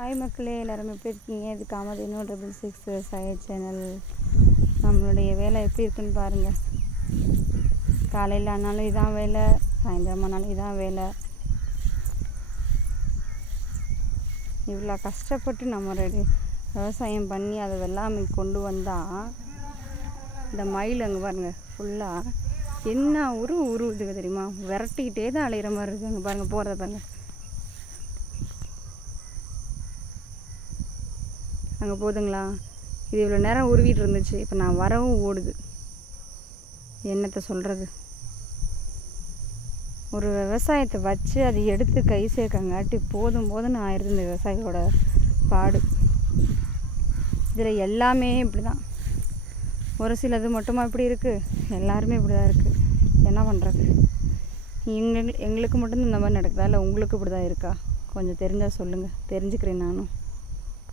Hi மக்களே, எல்லோரும் எப்படி இருக்கீங்க? இது காமதேனு 666 விவசாய சேனல். நம்மளுடைய வேலை எப்படி இருக்குன்னு பாருங்கள். காலையில் ஆனாலும் இதான் வேலை, சாயந்தரம் ஆனாலும் இதான் வேலை. இவ்வளோ கஷ்டப்பட்டு நம்ம விவசாயம் பண்ணி அதை வெள்ளாமை கொண்டு வந்தால் இந்த மயில் அங்கே பாருங்கள் ஃபுல்லாக என்ன உருவுது தெரியுமா? விரட்டிக்கிட்டே தான் அலையிற மாதிரி இருக்குது. அங்கே பாருங்கள், போகிறத பாருங்கள். அங்கே போதுங்களா? இது இவ்வளோ நேரம் உருவிட்டு இருந்துச்சு, இப்போ நான் வரவும் ஓடுது. என்னத்தை சொல்கிறது? ஒரு விவசாயத்தை வச்சு அதை எடுத்து கை சேர்க்கங்காட்டி போதும்னு ஆயிடுது இந்த விவசாயியோட பாடு. இதில் எல்லாமே இப்படி தான். ஒரு சிலது மட்டுமா இப்படி இருக்குது? எல்லாருமே இப்படி தான் இருக்குது. என்ன பண்ணுறது? எங்களுக்கு மட்டும்தான் இந்த மாதிரி நடக்குதா, இல்லை உங்களுக்கு இப்படி தான் இருக்கா? கொஞ்சம் தெரிஞ்சால் சொல்லுங்கள், தெரிஞ்சுக்கிறேன் நானும்.